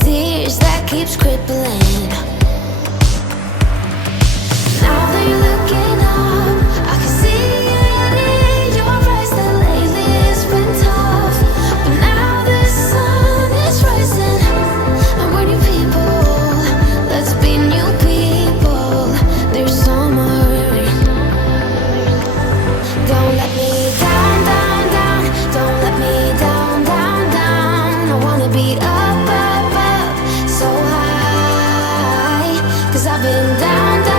tears that keeps crippling. Now that you're looking up, I can see it in your eyes that lately it's been tough. But now the sun is rising, and we're new people. Let's be new people. There's summer. Don't let me down, down, down. Don't let me down, down, down. I wanna be up, up, up, so high. 'Cause I've been down, down.